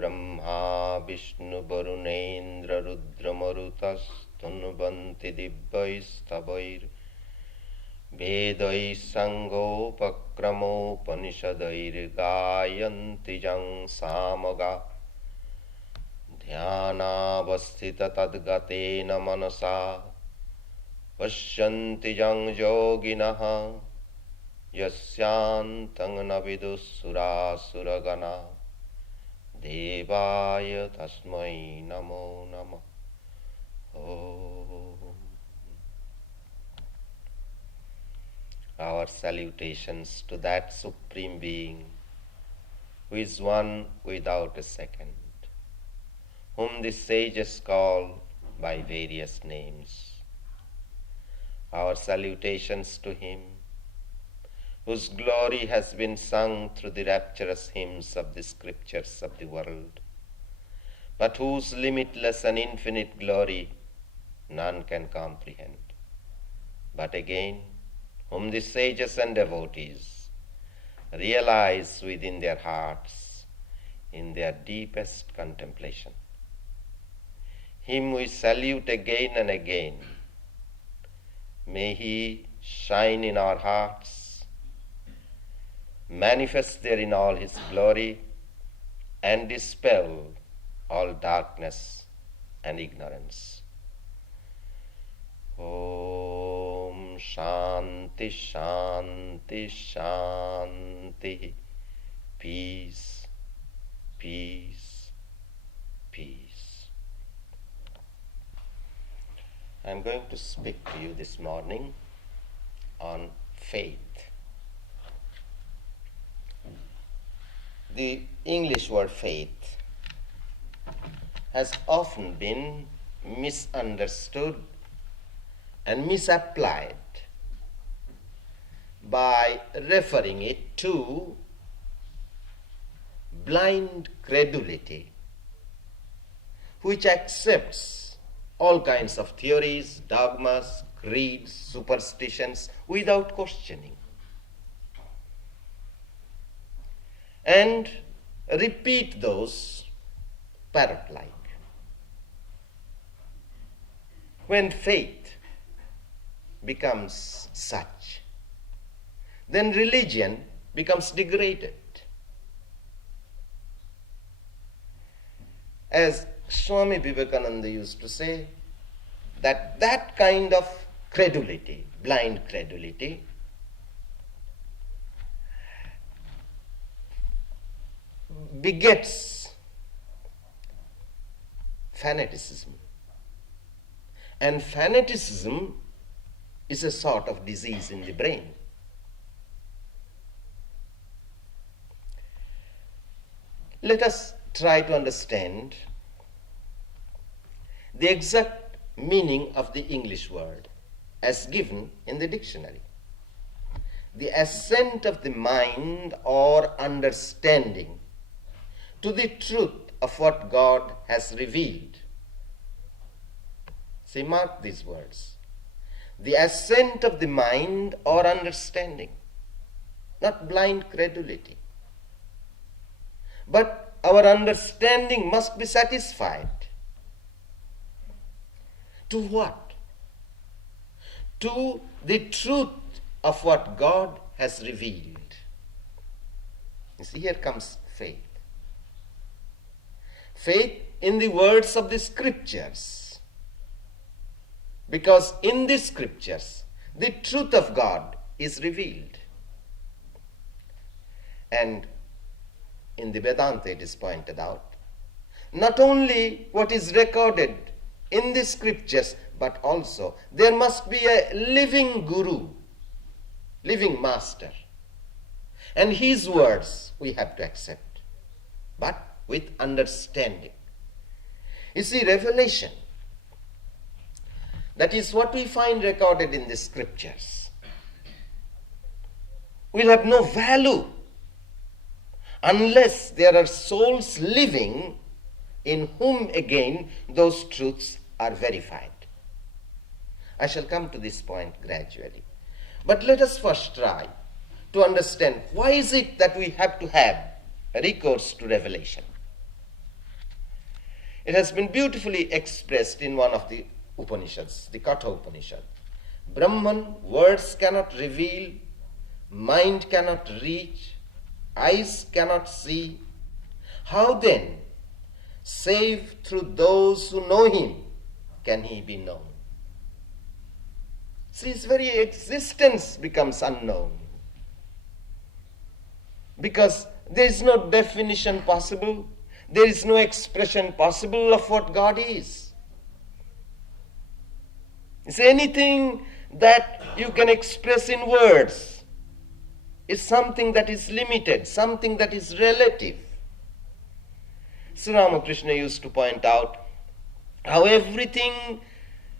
Brahma Vishnu Varunendra Rudra Marutas Tunvanti Divyaistavayr Vedai Sangopakramo Panishadair Gayanti Jang Samaga Dhyanavasthita Tadgatena Manasa Pashyanti Jang Yoginaha Yasyantang Navidusura Suragana Devaya Tasmai Namo Namah. Om. Our salutations to that Supreme Being who is one without a second, whom the sages call by various names. Our salutations to Him whose glory has been sung through the rapturous hymns of the scriptures of the world, but whose limitless and infinite glory none can comprehend. But again, whom the sages and devotees realize within their hearts in their deepest contemplation. Him we salute again and again. May He shine in our hearts, manifest therein all His glory, and dispel all darkness and ignorance. Om Shanti Shanti Shanti. Peace, peace, peace. I am going to speak to you this morning on faith. The English word faith has often been misunderstood and misapplied by referring it to blind credulity, which accepts all kinds of theories, dogmas, creeds, superstitions without questioning, and repeat those parrot-like. When faith becomes such, then religion becomes degraded. As Swami Vivekananda used to say, that kind of credulity, blind credulity, begets fanaticism. And fanaticism is a sort of disease in the brain. Let us try to understand the exact meaning of the English word as given in the dictionary. The assent of the mind or understanding to the truth of what God has revealed. See, mark these words. The assent of the mind or understanding, not blind credulity. But our understanding must be satisfied. To what? To the truth of what God has revealed. You see, here comes faith. Faith in the words of the scriptures. Because in the scriptures, the truth of God is revealed. And in the Vedanta it is pointed out, not only what is recorded in the scriptures, but also there must be a living guru, living master. And his words we have to accept, but with understanding. You see, revelation, that is what we find recorded in the scriptures, will have no value unless there are souls living in whom again those truths are verified. I shall come to this point gradually. But let us first try to understand why is it that we have to have recourse to revelation. It has been beautifully expressed in one of the Upanishads, the Katha Upanishad. Brahman, words cannot reveal, mind cannot reach, eyes cannot see. How then, save through those who know him, can he be known? See, his very existence becomes unknown. Because there is no definition possible, there is no expression possible of what God is. It's anything that you can express in words. It's something that is limited, something that is relative. Sri Ramakrishna used to point out how everything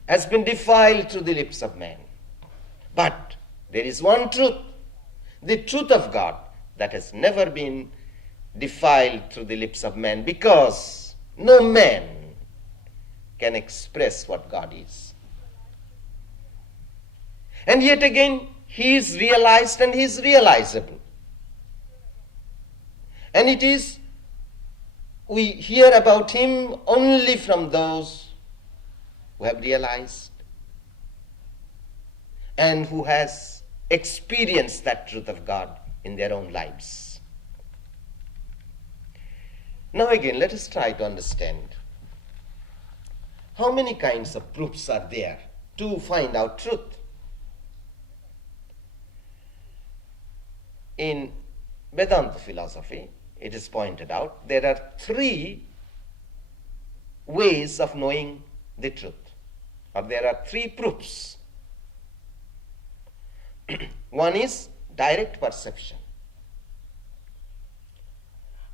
has been defiled through the lips of man. But there is one truth, the truth of God, that has never been defiled through the lips of man, because no man can express what God is. And yet again, he is realized and he is realizable. And it is, we hear about him only from those who have realized and who has experienced that truth of God in their own lives. Now again, let us try to understand how many kinds of proofs are there to find out truth. In Vedanta philosophy, it is pointed out, there are 3 ways of knowing the truth, or there are 3 proofs. One is direct perception.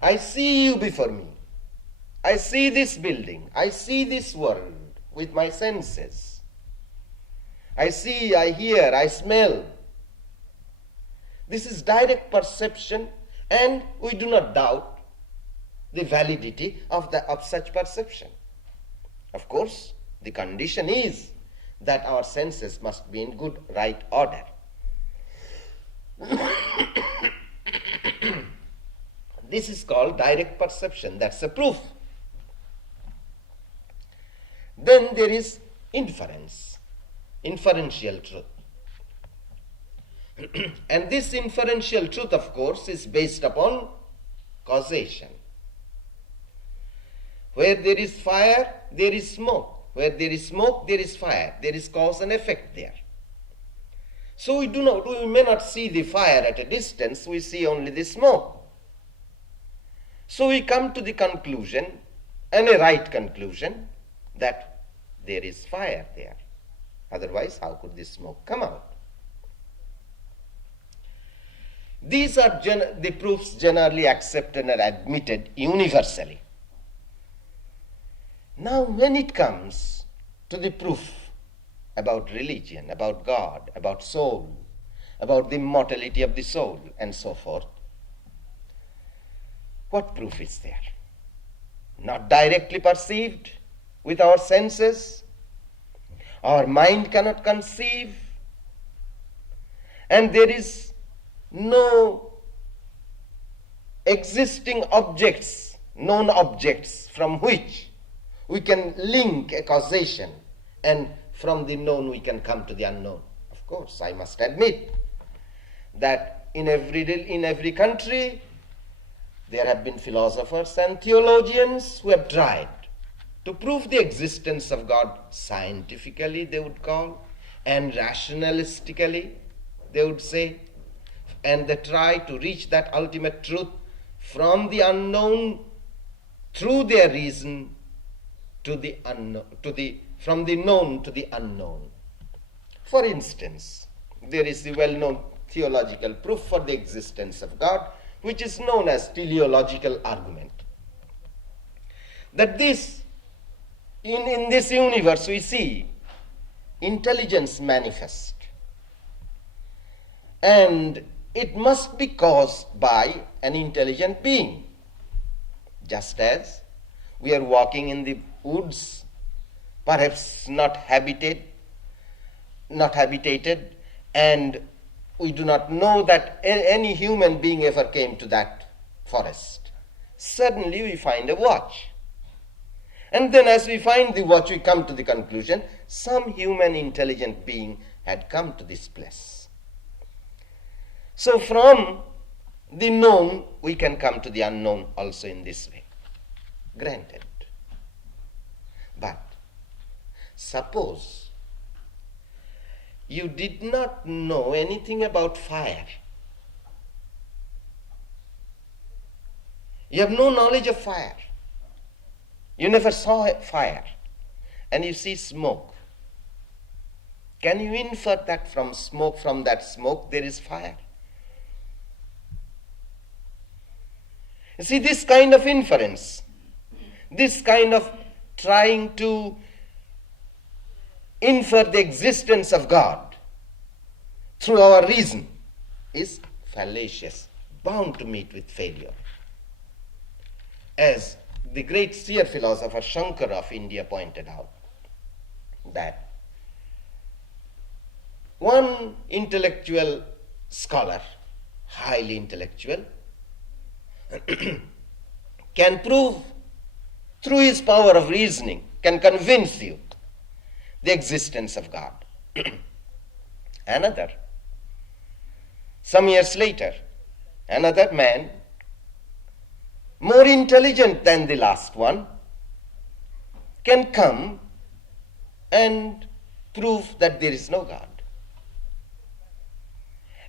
I see you before me. I see this building. I see this world with my senses. I see, I hear, I smell. This is direct perception, and we do not doubt the validity of such perception. Of course, the condition is that our senses must be in good, right order. This is called direct perception. That's a proof. Then there is inference, inferential truth. And this inferential truth, of course, is based upon causation. Where there is fire, there is smoke. Where there is smoke, there is fire. There is cause and effect there. So we may not see the fire at a distance, we see only the smoke. So we come to the conclusion, and a right conclusion, that there is fire there. Otherwise, how could this smoke come out? These are the proofs generally accepted and admitted universally. Now, when it comes to the proof about religion, about God, about soul, about the immortality of the soul, and so forth, what proof is there? Not directly perceived with our senses. Our mind cannot conceive. And there is no existing objects, known objects, from which we can link a causation, and from the known we can come to the unknown. Of course, I must admit that in every country there have been philosophers and theologians who have tried to prove the existence of God scientifically, they would call, and rationalistically, they would say, and they try to reach that ultimate truth from the unknown through their reason to the unknown, from the known to the unknown. For instance, there is the well-known theological proof for the existence of God, which is known as teleological argument. That in this universe we see intelligence manifest, and it must be caused by an intelligent being. Just as we are walking in the woods, perhaps not habitated, and we do not know that any human being ever came to that forest. Suddenly we find a watch. And then as we find the watch, we come to the conclusion, some human intelligent being had come to this place. So from the known, we can come to the unknown also in this way. Granted. But suppose you did not know anything about fire. You have no knowledge of fire. You never saw fire. And you see smoke. Can you infer that from that smoke there is fire? You see, this kind of inference, this kind of trying to infer the existence of God through our reason is fallacious, bound to meet with failure. As the great seer philosopher Shankara of India pointed out, that one intellectual scholar, highly intellectual, can prove through his power of reasoning, can convince you the existence of God. Another, some years later, another man, more intelligent than the last one, can come and prove that there is no God.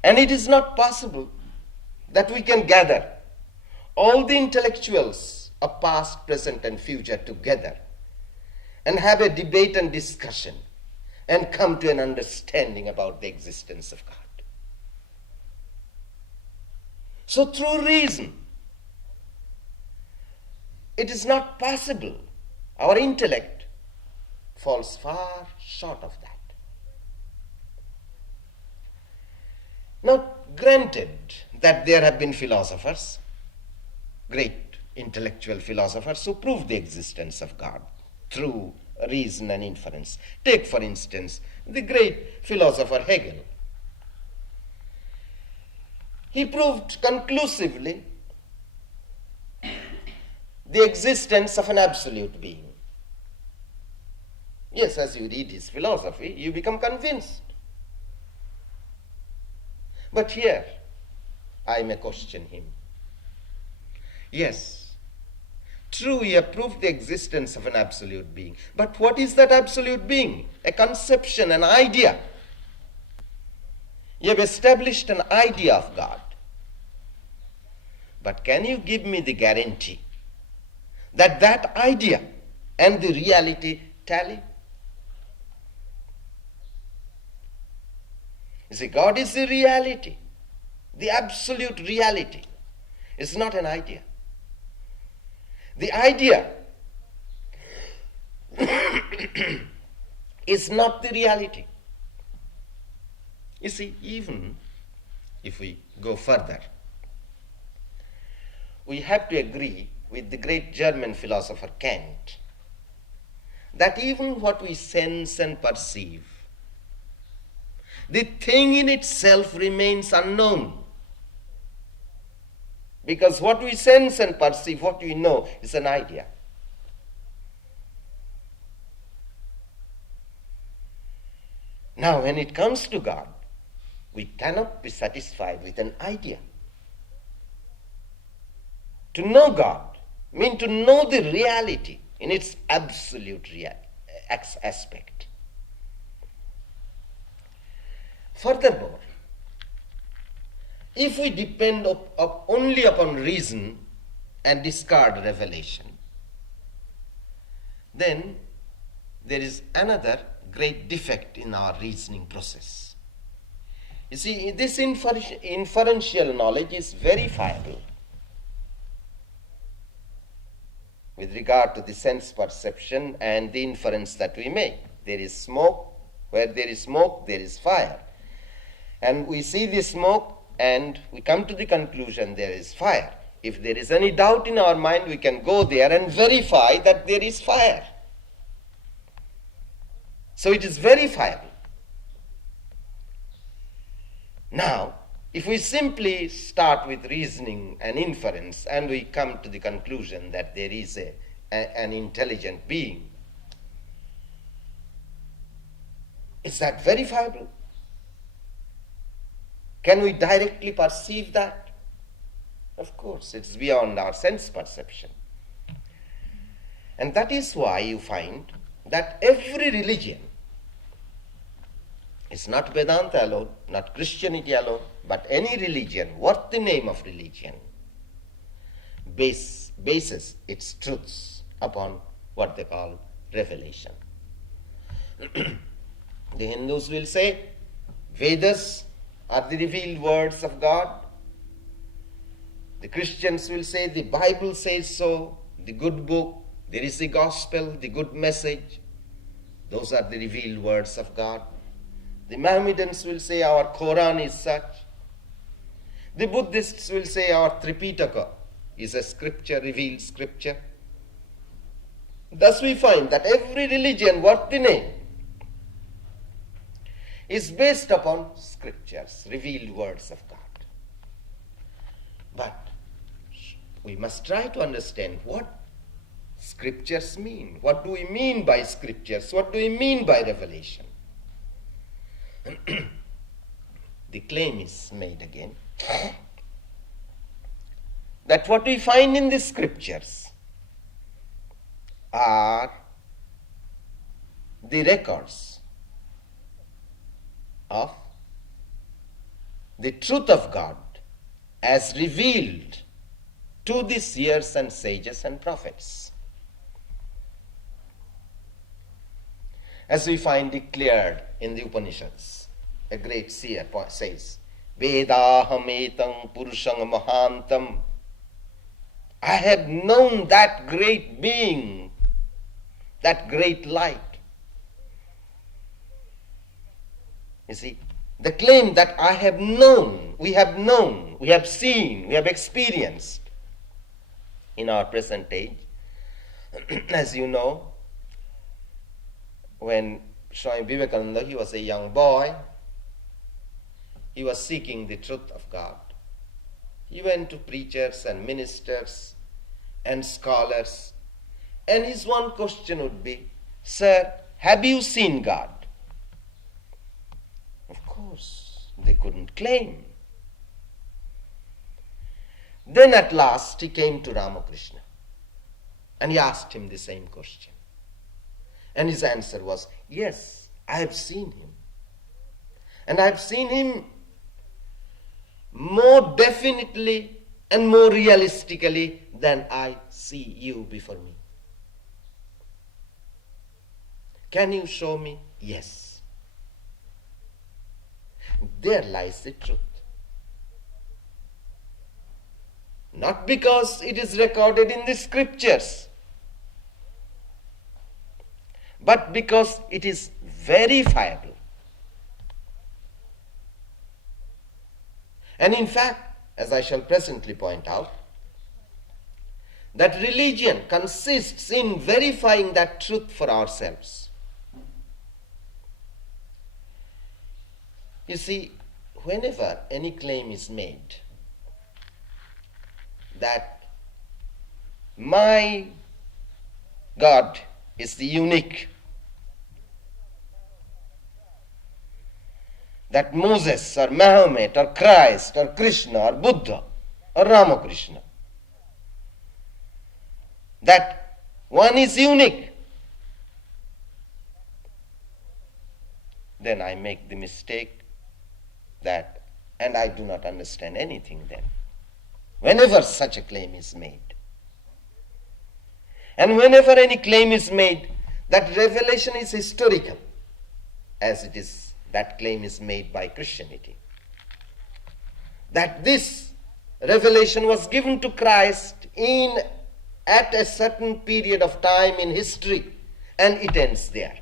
And it is not possible that we can gather all the intellectuals of past, present, and future together and have a debate and discussion and come to an understanding about the existence of God. So through reason, it is not possible. Our intellect falls far short of that. Now, granted that there have been philosophers, great intellectual philosophers, who proved the existence of God through reason and inference. Take, for instance, the great philosopher Hegel. He proved conclusively the existence of an absolute being. Yes, as you read his philosophy, you become convinced. But here, I may question him. Yes, true, he have proved the existence of an absolute being. But what is that absolute being? A conception, an idea. You have established an idea of God. But can you give me the guarantee that that idea and the reality tally? You see, God is the reality, the absolute reality. It's not an idea. The idea is not the reality. You see, even if we go further, we have to agree with the great German philosopher Kant that even what we sense and perceive, the thing in itself remains unknown. Because what we sense and perceive, what we know, is an idea. Now, when it comes to God, we cannot be satisfied with an idea. To know God means to know the reality in its absolute aspect. Furthermore, if we depend only upon reason and discard revelation, then there is another great defect in our reasoning process. You see, this inferential knowledge is verifiable with regard to the sense perception and the inference that we make. There is smoke. Where there is smoke, there is fire. And we see the smoke and we come to the conclusion there is fire. If there is any doubt in our mind, we can go there and verify that there is fire. So it is verifiable. Now, if we simply start with reasoning and inference and we come to the conclusion that there is a an intelligent being. Is that verifiable? Can we directly perceive that? Of course, it's beyond our sense perception. And that is why you find that every religion, it's not Vedanta alone, not Christianity alone, but any religion, worth the name of religion, bases its truths upon what they call revelation. The Hindus will say Vedas are the revealed words of God. The Christians will say the Bible says so, the good book, there is the gospel, the good message. Those are the revealed words of God. The Mohammedans will say our Quran is such. The Buddhists will say our Tripitaka is a scripture, revealed scripture. Thus we find that every religion worth the name is based upon scriptures, revealed words of God. But we must try to understand what scriptures mean. What do we mean by scriptures? What do we mean by revelation? The claim is made again that what we find in the scriptures are the records of the truth of God as revealed to the seers and sages and prophets. As we find declared in the Upanishads, a great seer says, Vedahametang Purushang Mahantam. I have known that great being, that great light. You see, the claim that I have known, we have seen, we have experienced in our present age. As you know, when Swami Vivekananda, he was a young boy, he was seeking the truth of God. He went to preachers and ministers and scholars, and his one question would be, Sir, have you seen God? Of course, they couldn't claim. Then at last he came to Ramakrishna and he asked him the same question. And his answer was, yes, I have seen him. And I have seen him more definitely and more realistically than I see you before me. Can you show me? Yes. There lies the truth. Not because it is recorded in the scriptures, but because it is verifiable. And in fact, as I shall presently point out, that religion consists in verifying that truth for ourselves. You see, whenever any claim is made that my God is the unique, that Moses or Muhammad or Christ or Krishna or Buddha or Ramakrishna, that one is unique, then I make the mistake that, and I do not understand anything then. Whenever such a claim is made, and whenever any claim is made that revelation is historical, as it is, that claim is made by Christianity, that this revelation was given to Christ at a certain period of time in history, and it ends there,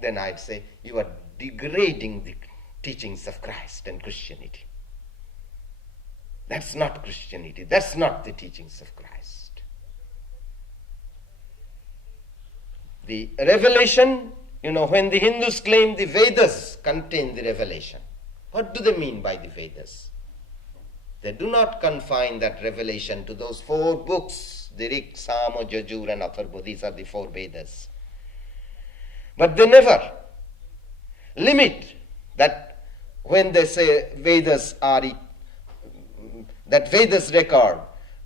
then I'd say you are degrading the teachings of Christ and Christianity. That's not Christianity. That's not the teachings of Christ. The revelation, when the Hindus claim the Vedas contain the revelation, what do they mean by the Vedas? They do not confine that revelation to those 4 books the Rig, Sama, Jajur and Atharva. These are the 4 Vedas. But they never limit that when they say Vedas are, that Vedas record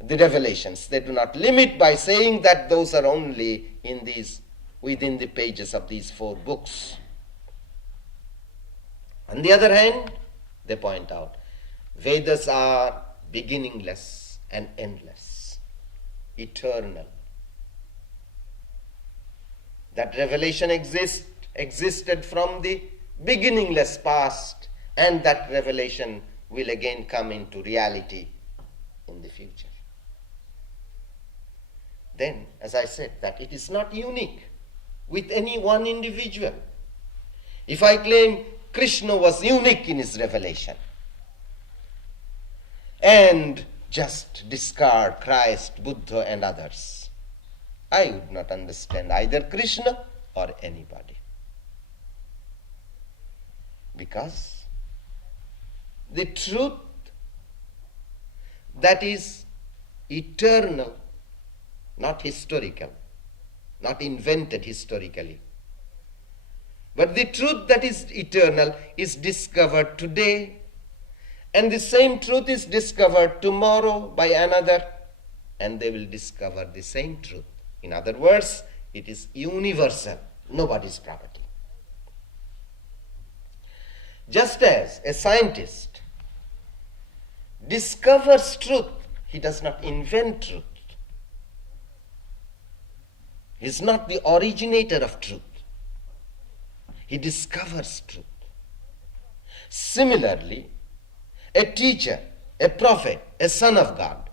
the revelations. They do not limit by saying that those are only in these, within the pages of these 4 books. On the other hand, they point out, Vedas are beginningless and endless, eternal. That revelation existed from the beginningless past, and that revelation will again come into reality in the future. Then, as I said, that it is not unique with any one individual. If I claim Krishna was unique in his revelation and just discard Christ, Buddha and others, I would not understand either Krishna or anybody. Because the truth that is eternal, not historical, not invented historically, but the truth that is eternal is discovered today, and the same truth is discovered tomorrow by another, and they will discover the same truth. In other words, it is universal, nobody's property. Just as a scientist discovers truth, he does not invent truth. He is not the originator of truth. He discovers truth. Similarly, a teacher, a prophet, a son of God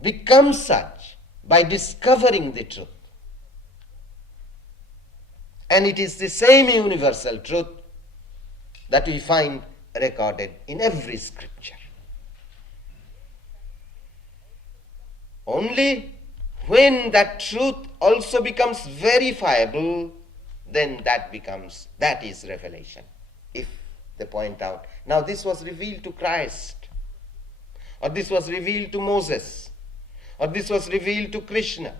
becomes such by discovering the truth. And it is the same universal truth that we find recorded in every scripture. Only when that truth also becomes verifiable, then that is revelation. If they point out, now this was revealed to Christ, or this was revealed to Moses, or this was revealed to Krishna,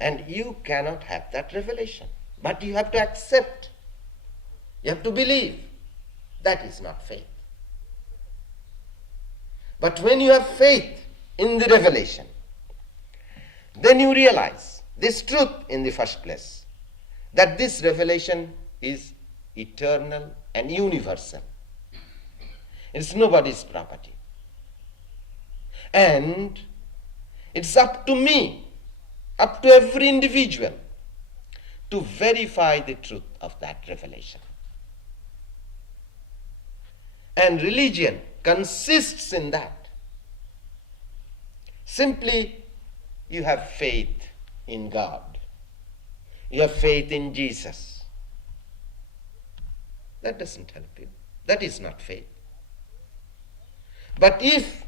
and you cannot have that revelation. But you have to accept, you have to believe. That is not faith. But when you have faith in the revelation, then you realize this truth in the first place, that this revelation is eternal and universal. It's nobody's property. And it's up to me, up to every individual, to verify the truth of that revelation. And religion consists in that. Simply, you have faith in God. You have faith in Jesus. That doesn't help you. That is not faith. But if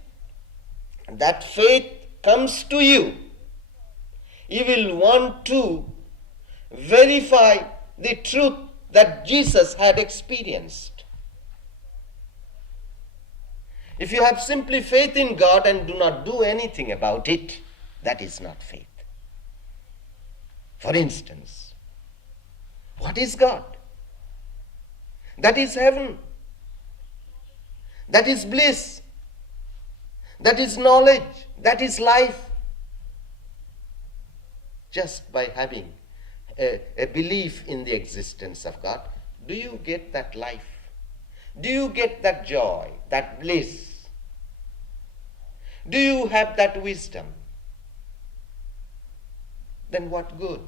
that faith comes to you, you will want to verify the truth that Jesus had experienced. If you have simply faith in God and do not do anything about it, that is not faith. For instance, what is God? That is heaven. That is bliss. That is knowledge. That is life. Just by having a belief in the existence of God, do you get that life? Do you get that joy, that bliss? Do you have that wisdom? Then what good?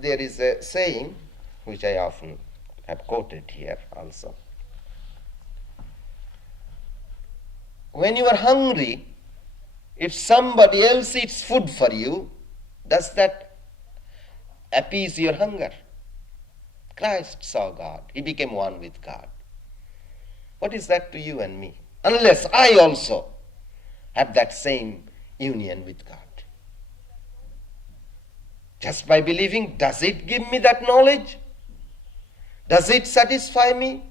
There is a saying, which I often have quoted here also. When you are hungry, if somebody else eats food for you, does that appease your hunger? Christ saw God. He became one with God. What is that to you and me? Unless I also have that same union with God. Just by believing, does it give me that knowledge? Does it satisfy me?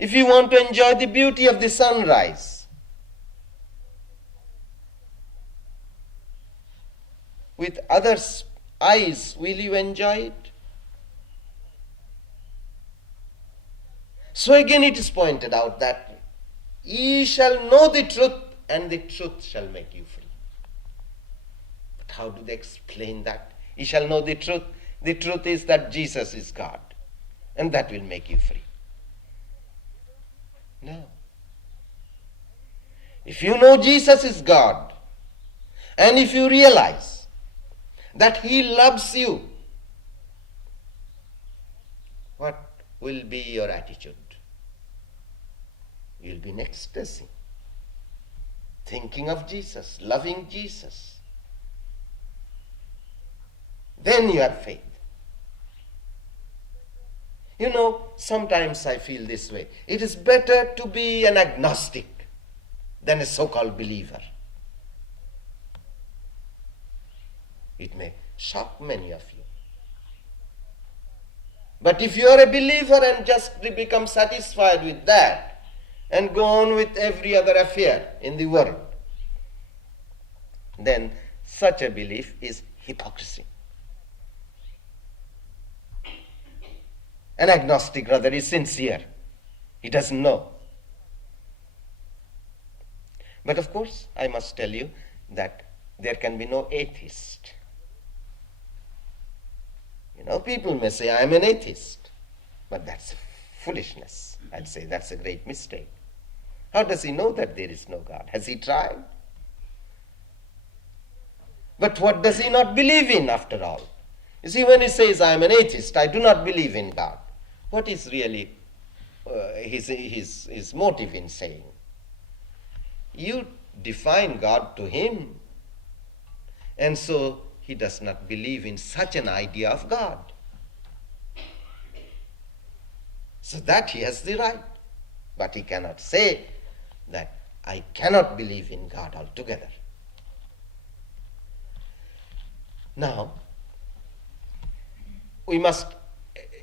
If you want to enjoy the beauty of the sunrise, with others' eyes, will you enjoy it? So again it is pointed out that ye shall know the truth, and the truth shall make you free. But how do they explain that? Ye shall know the truth. The truth is that Jesus is God, and that will make you free. No. If you know Jesus is God, and if you realize that He loves you, what will be your attitude? You'll be in ecstasy, thinking of Jesus, loving Jesus. Then you have faith. You know, sometimes I feel this way. It is better to be an agnostic than a so-called believer. It may shock many of you. But if you are a believer and just become satisfied with that and go on with every other affair in the world, then such a belief is hypocrisy. An agnostic rather is sincere. He doesn't know. But of course, I must tell you that there can be no atheist. You know, people may say, I am an atheist. But that's foolishness. I'd say that's a great mistake. How does he know that there is no God? Has he tried? But what does he not believe in after all? You see, when he says, I am an atheist, I do not believe in God, what is really his motive in saying? You define God to him, and so he does not believe in such an idea of God. So that he has the right. But he cannot say that I cannot believe in God altogether. Now, we must,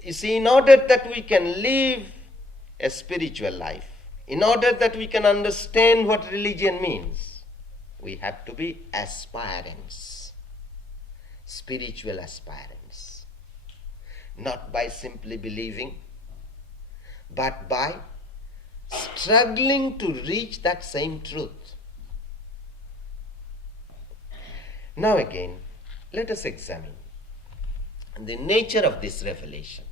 you see, in order that we can live a spiritual life, in order that we can understand what religion means, we have to be aspirants, spiritual aspirants. Not by simply believing, but by struggling to reach that same truth. Now again, let us examine the nature of this revelation.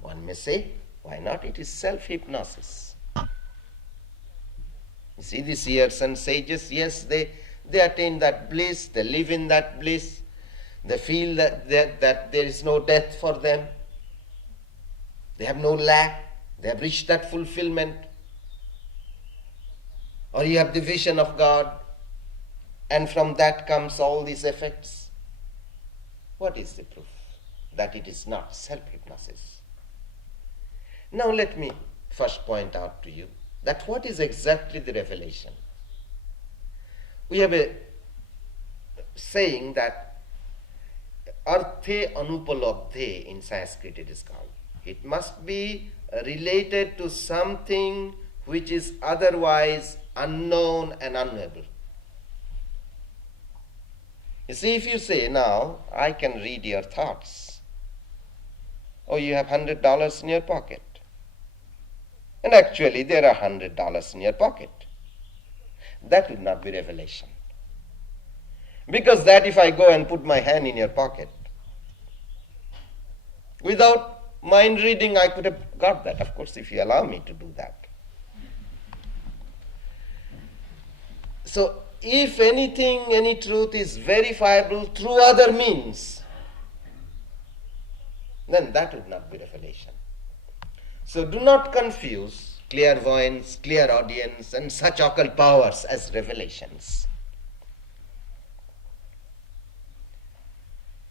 One may say, why not? It is self-hypnosis. You see, the seers and sages, yes, they attain that bliss, they live in that bliss, they feel that there is no death for them, they have no lack, they have reached that fulfillment. Or you have the vision of God, and from that comes all these effects. What is the proof that it is not self-hypnosis? Now let me first point out to you that what is exactly the revelation. We have a saying that Arthe Anupalabdhe in Sanskrit it is called. It must be related to something which is otherwise unknown and unknowable. You see, if you say, now, I can read your thoughts. Oh, you have $100 in your pocket. And actually, there are $100 in your pocket. That would not be revelation. Because that if I go and put my hand in your pocket, without mind reading, I could have got that, of course, if you allow me to do that. So, if anything, any truth is verifiable through other means, then that would not be revelation. So do not confuse clairvoyance, clairaudience, and such occult powers as revelations.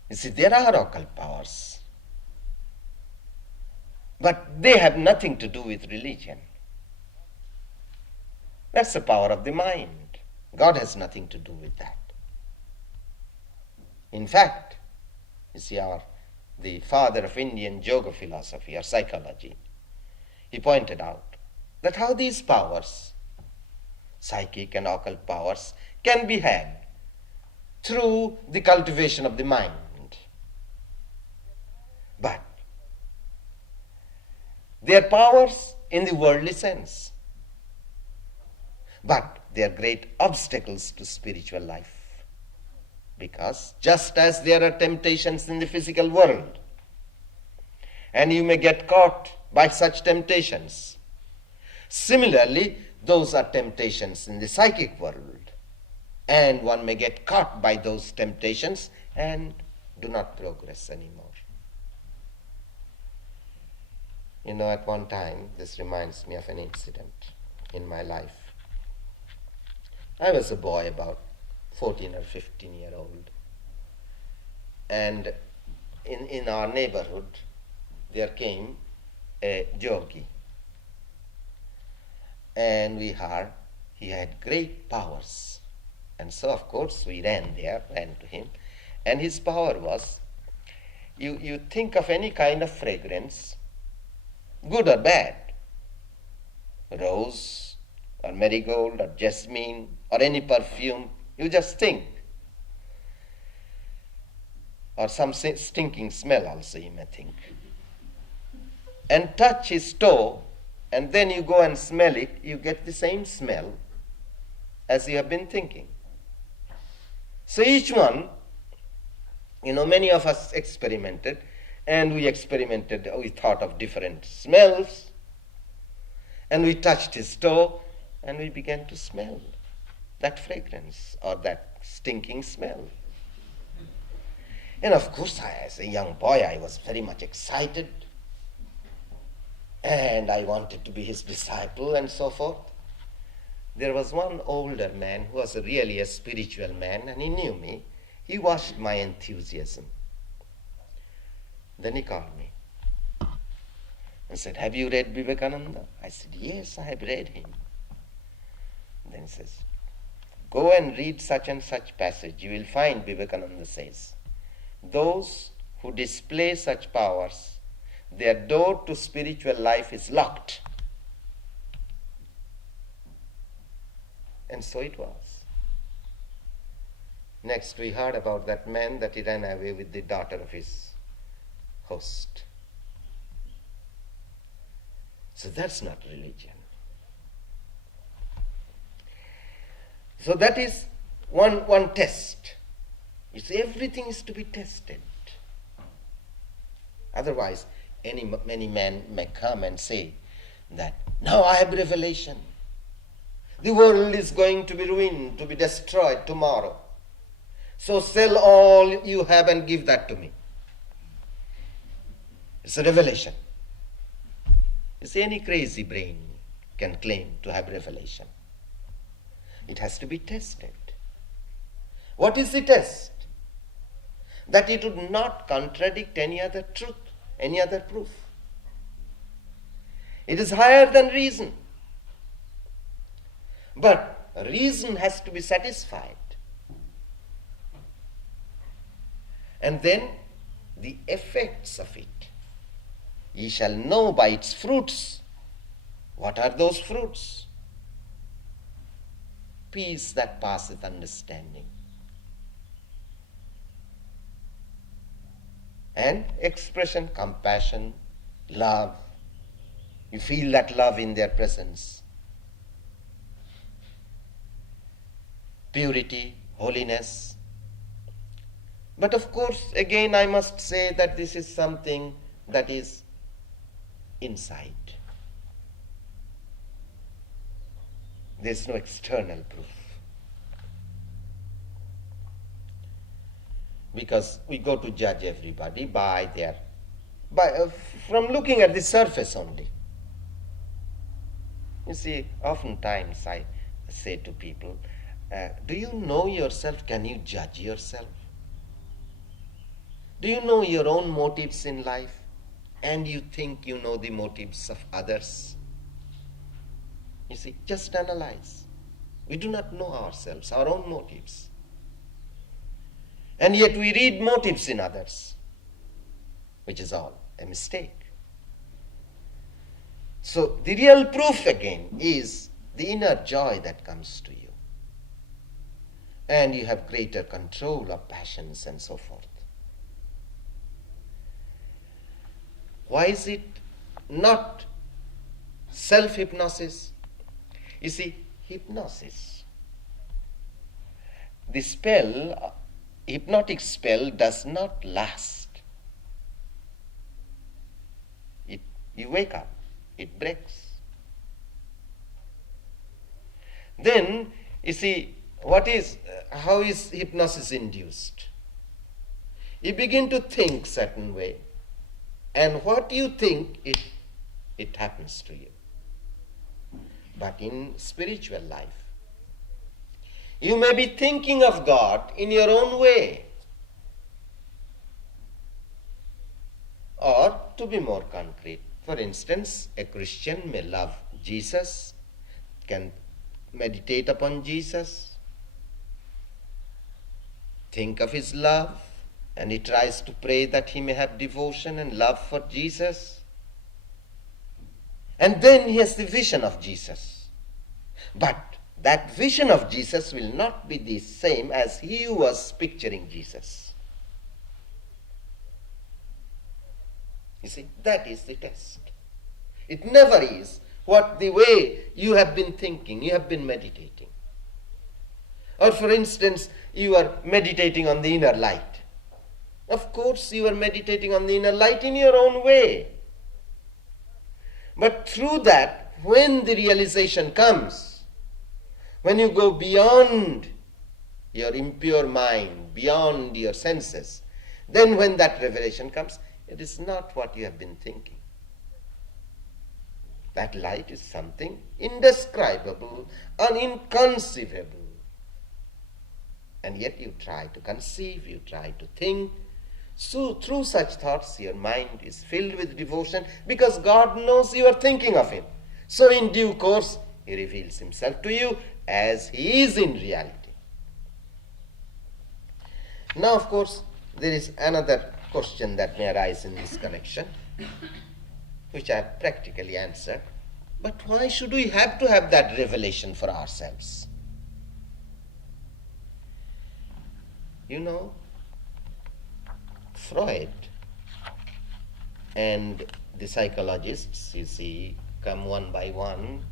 You see, there are occult powers, but they have nothing to do with religion. That's the power of the mind. God has nothing to do with that. In fact, you see, the father of Indian yoga philosophy or psychology, he pointed out that how these powers, psychic and occult powers, can be had through the cultivation of the mind. But they are powers in the worldly sense. But they are great obstacles to spiritual life. Because just as there are temptations in the physical world, and you may get caught by such temptations, similarly, those are temptations in the psychic world, and one may get caught by those temptations and do not progress anymore. You know, at one time, this reminds me of an incident in my life. I was a boy, about 14 or 15 year old, and in our neighborhood there came a yogi, and we heard he had great powers, and so of course we ran to him, and his power was, you think of any kind of fragrance, good or bad, rose or marigold or jasmine or any perfume, you just think. Or some stinking smell also you may think. And touch his toe, and then you go and smell it, you get the same smell as you have been thinking. So each one, many of us experimented, and we thought of different smells, and we touched his toe, and we began to smell that fragrance or that stinking smell. And of course, as a young boy, I was very much excited, and I wanted to be his disciple and so forth. There was one older man who was really a spiritual man, and he knew me. He watched my enthusiasm. Then he called me and said, "Have you read Vivekananda?" I said, "Yes, I have read him." Then he says, "Go and read such and such passage. You will find Vivekananda says, those who display such powers, their door to spiritual life is locked." And so it was. Next we heard about that man that he ran away with the daughter of his host. So that's not religion. So that is one test. You see, everything is to be tested. Otherwise, many men may come and say that, "Now I have revelation. The world is going to be ruined, to be destroyed tomorrow. So sell all you have and give that to me." It's a revelation. You see, any crazy brain can claim to have revelation. It has to be tested. What is the test? That it would not contradict any other truth, any other proof. It is higher than reason. But reason has to be satisfied. And then the effects of it. Ye shall know by its fruits. What are those fruits? Peace that passeth understanding. And expression, compassion, love. You feel that love in their presence. Purity, holiness. But of course, again I must say that this is something that is inside. There is no external proof. Because we go to judge everybody from looking at the surface only. You see, oftentimes I say to people, do you know yourself? Can you judge yourself? Do you know your own motives in life? And you think you know the motives of others? You see, just analyze. We do not know ourselves, our own motives. And yet we read motives in others, which is all a mistake. So the real proof again is the inner joy that comes to you. And you have greater control of passions and so forth. Why is it not self-hypnosis? You see, hypnosis, the spell, hypnotic spell does not last. You wake up, it breaks. Then, you see, how is hypnosis induced? You begin to think certain way, and what you think, it happens to you. But in spiritual life, you may be thinking of God in your own way. Or, to be more concrete, for instance, a Christian may love Jesus, can meditate upon Jesus, think of his love, and he tries to pray that he may have devotion and love for Jesus. And then he has the vision of Jesus. But that vision of Jesus will not be the same as he was picturing Jesus. You see, that is the test. It never is what the way you have been thinking, you have been meditating. Or for instance, you are meditating on the inner light. Of course, you are meditating on the inner light in your own way. But through that, when the realization comes, when you go beyond your impure mind, beyond your senses, then when that revelation comes, it is not what you have been thinking. That light is something indescribable and inconceivable. And yet you try to conceive, you try to think. So through such thoughts, your mind is filled with devotion because God knows you are thinking of Him. So in due course, He reveals Himself to you as He is in reality. Now, of course, there is another question that may arise in this connection, which I have practically answered. But why should we have to have that revelation for ourselves? You know, Freud and the psychologists, you see, come one by one,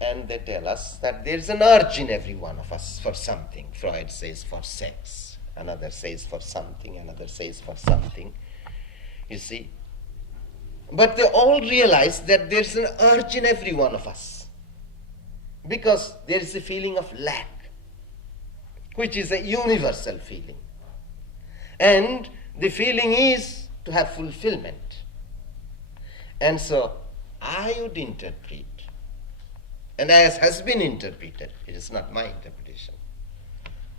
and they tell us that there is an urge in every one of us for something. Freud says for sex, another says for something, another says for something, you see. But they all realize that there is an urge in every one of us because there is a feeling of lack, which is a universal feeling. And the feeling is to have fulfillment. And so I would interpret, and as has been interpreted, it is not my interpretation,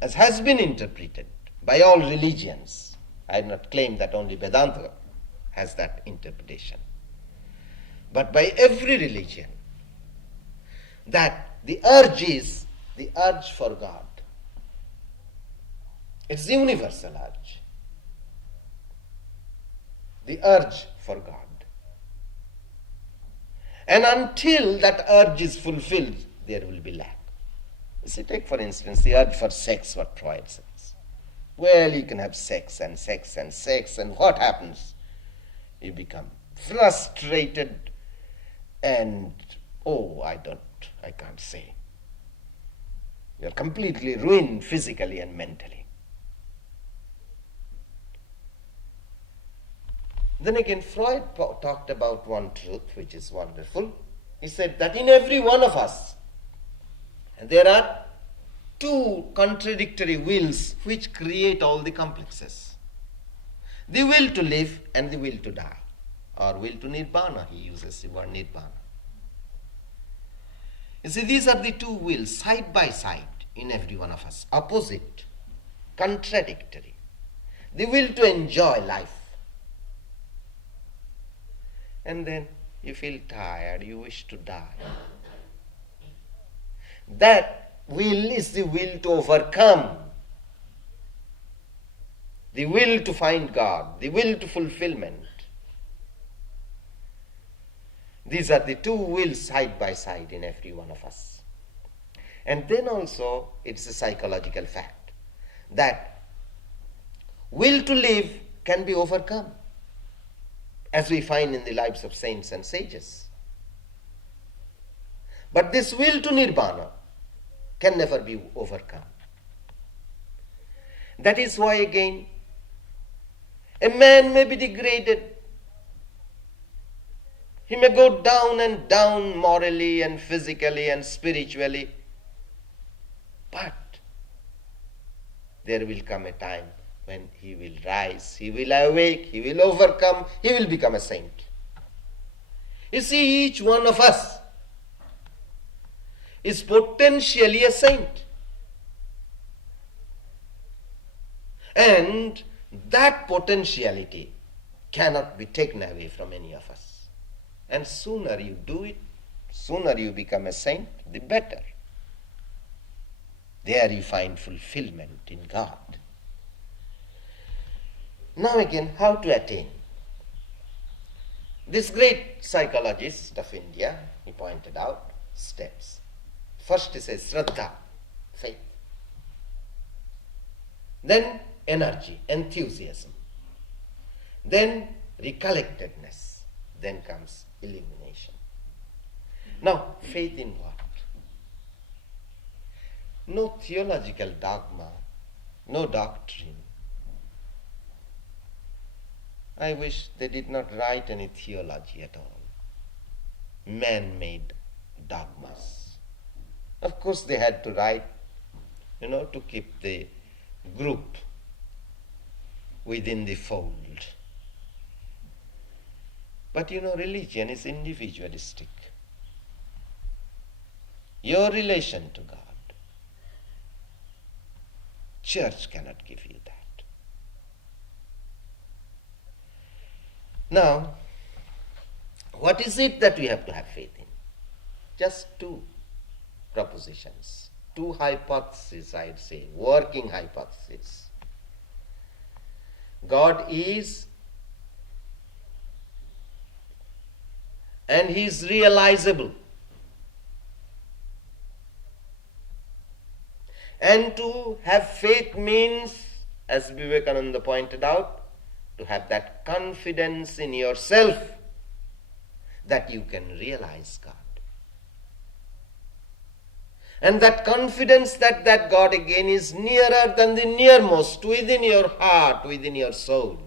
as has been interpreted by all religions. I do not claim that only Vedanta has that interpretation, but by every religion, that the urge is the urge for God. It's the universal urge. The urge for God. And until that urge is fulfilled, there will be lack. See, take for instance the urge for sex, what Freud says. Well, you can have sex and sex and sex, and what happens? You become frustrated and, I can't say. You're completely ruined physically and mentally. Then again, Freud talked about one truth which is wonderful. He said that in every one of us, there are two contradictory wills which create all the complexes. The will to live and the will to die, or will to nirvana. He uses the word nirvana. You see, these are the two wills side by side in every one of us, opposite, contradictory. The will to enjoy life. And then you feel tired, you wish to die. That will is the will to overcome, the will to find God, the will to fulfillment. These are the two wills side by side in every one of us. And then also it's a psychological fact that will to live can be overcome, as we find in the lives of saints and sages. But this will to nirvana can never be overcome. That is why again, a man may be degraded. He may go down and down morally and physically and spiritually. But there will come a time when he will rise, he will awake, he will overcome, he will become a saint. You see, each one of us is potentially a saint. And that potentiality cannot be taken away from any of us. And sooner you do it, sooner you become a saint, the better. There you find fulfillment in God. Now again, how to attain? This great psychologist of India, he pointed out steps. First he says Shraddha, faith. Then energy, enthusiasm. Then recollectedness. Then comes illumination. Now, faith in what? No theological dogma, no doctrine. I wish they did not write any theology at all. Man-made dogmas. Of course they had to write, to keep the group within the fold. But religion is individualistic. Your relation to God. Church cannot give you that. Now, what is it that we have to have faith in? Just two propositions, two hypotheses, I'd say, working hypotheses. God is, and He is realizable. And to have faith means, as Vivekananda pointed out, to have that confidence in yourself that you can realize God. And that confidence that God again is nearer than the nearmost, within your heart, within your soul.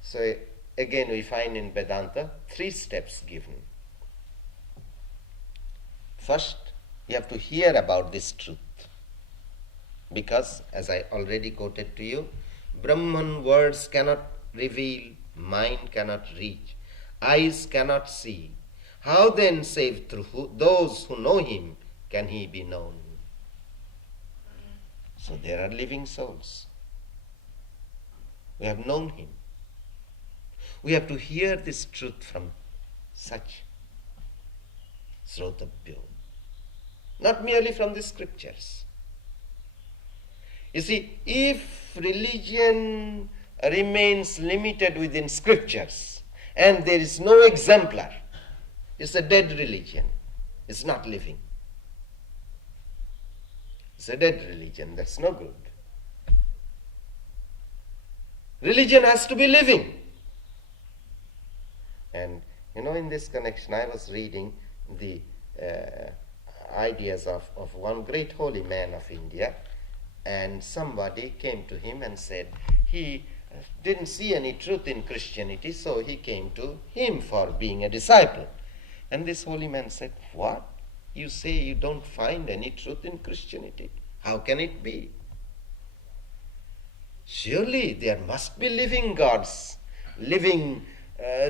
So again we find in Vedanta 3 steps given. First, you have to hear about this truth. Because, as I already quoted to you, Brahman words cannot reveal, mind cannot reach, eyes cannot see. How then, save through those who know Him, can He be known? So there are living souls. We have known Him. We have to hear this truth from such Srotabhyo, not merely from the scriptures. You see, if religion remains limited within scriptures and there is no exemplar, it's a dead religion. It's not living. It's a dead religion. That's no good. Religion has to be living. And in this connection, I was reading the ideas of one great holy man of India. And somebody came to him and said he didn't see any truth in Christianity, so he came to him for being a disciple. And this holy man said, "What? You say you don't find any truth in Christianity? How can it be? Surely there must be living gods, living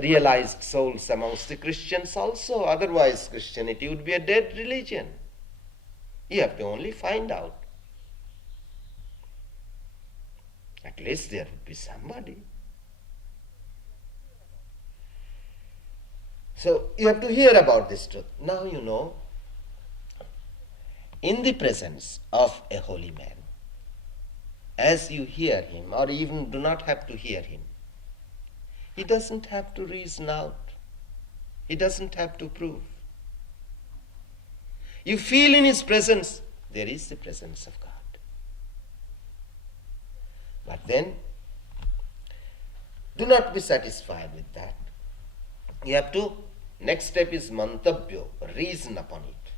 realized souls amongst the Christians also. Otherwise Christianity would be a dead religion. You have to only find out. At least there would be somebody." So you have to hear about this truth. Now in the presence of a holy man, as you hear him, or even do not have to hear him, He doesn't have to reason out. He doesn't have to prove. You feel in his presence, there is the presence of God. But then, do not be satisfied with that. You have to, next step is mantabhyo, reason upon it.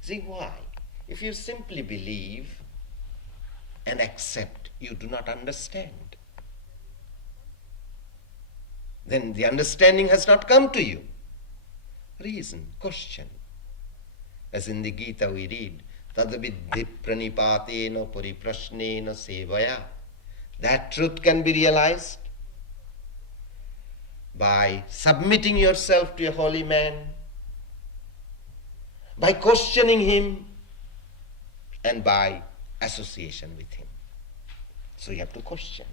See why? If you simply believe and accept, you do not understand. Then the understanding has not come to you. Reason, question. As in the Gita we read, tadaviddhi pranipatena pariprashnena sevaya. That truth can be realized by submitting yourself to a holy man, by questioning him, and by association with him. So you have to question.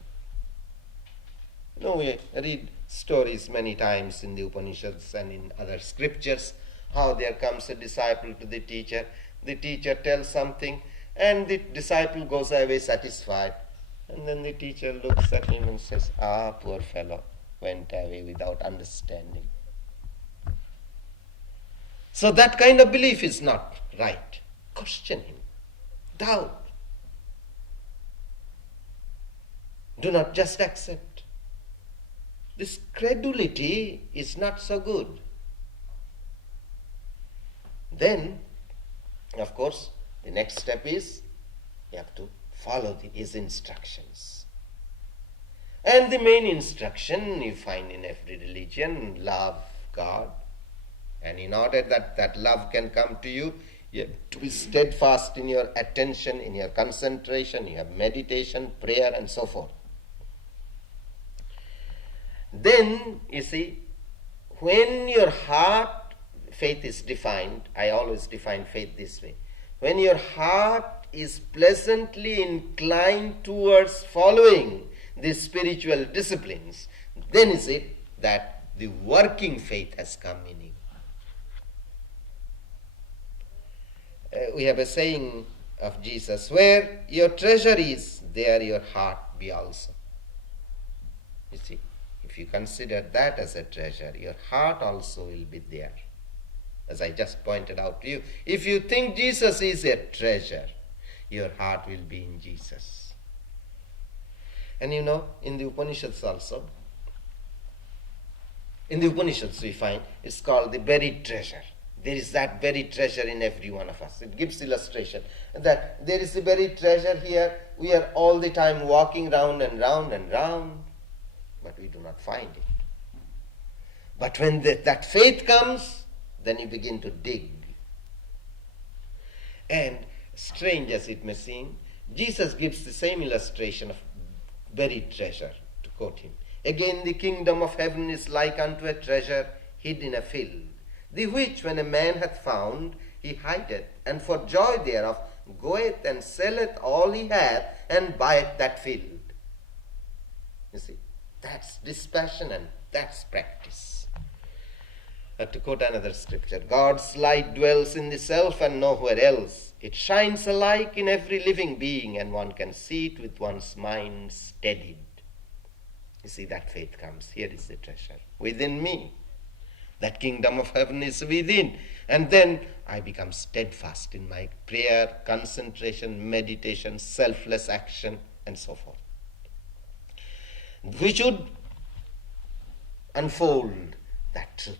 We read stories many times in the Upanishads and in other scriptures, how there comes a disciple to the teacher tells something, and the disciple goes away satisfied. And then the teacher looks at him and says, poor fellow, went away without understanding. So that kind of belief is not right. Question him. Doubt. Do not just accept. This credulity is not so good. Then, of course, the next step is you have to follow his instructions. And the main instruction you find in every religion, love God. And in order that that love can come to you, you have to be steadfast in your attention, in your concentration, you have meditation, prayer, and so forth. Then, you see, when your heart, faith is defined, I always define faith this way. When your heart is pleasantly inclined towards following these spiritual disciplines, then is it that the working faith has come in you. We have a saying of Jesus, where your treasure is, there your heart be also. You see, if you consider that as a treasure, your heart also will be there. As I just pointed out to you, if you think Jesus is a treasure, your heart will be in Jesus. And in the Upanishads also, in the Upanishads we find it's called the buried treasure. There is that buried treasure in every one of us. It gives illustration that there is a buried treasure here. We are all the time walking round and round and round, but we do not find it. But when that faith comes, then you begin to dig. And strange as it may seem, Jesus gives the same illustration of buried treasure, to quote him. Again, the kingdom of heaven is like unto a treasure hid in a field, the which when a man hath found, he hideth, and for joy thereof goeth and selleth all he hath, and buyeth that field. You see, that's dispassion and that's practice. To quote another scripture, God's light dwells in the self and nowhere else. It shines alike in every living being, and one can see it with one's mind steadied. You see, that faith comes. Here is the treasure. Within me. That kingdom of heaven is within. And then I become steadfast in my prayer, concentration, meditation, selfless action, and so forth. We should unfold that truth.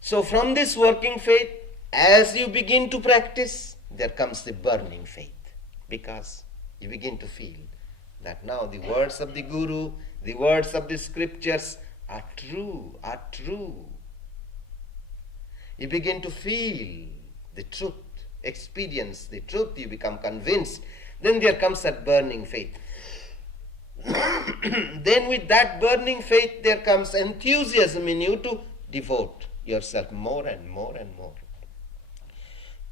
So from this working faith, as you begin to practice, there comes the burning faith. Because you begin to feel that now the words of the Guru, the words of the scriptures are true. You begin to feel the truth, experience the truth, you become convinced. Then there comes that burning faith. Then with that burning faith there comes enthusiasm in you to devote yourself more and more and more.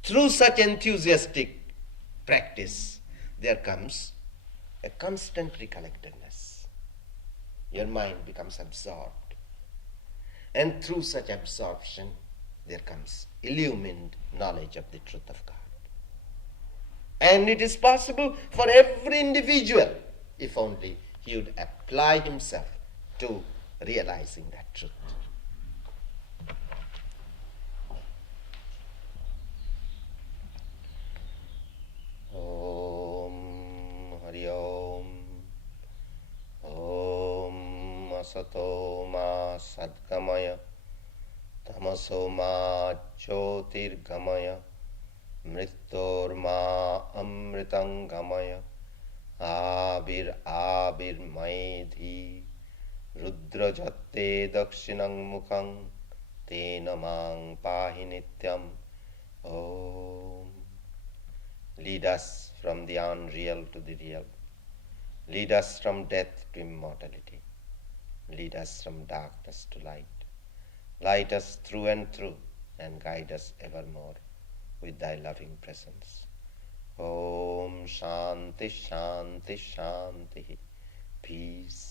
Through such enthusiastic practice, there comes a constant recollectedness. Your mind becomes absorbed. And through such absorption, there comes illumined knowledge of the truth of God. And it is possible for every individual, if only he would apply himself to realizing that truth. Om Hari Om. Om Asato Ma Sadgamaya Tamaso Ma Jyotirgamaya Mrityor Ma Amritangamaya Abir Abir Maidhi Rudra Jatte Dakshinang Mukhang Tena Mang Pahi Nityam. Om. Lead us from the unreal to the real. Lead us from death to immortality. Lead us from darkness to light. Light us through and through and guide us evermore with thy loving presence. Om Shanti Shanti Shanti. Peace.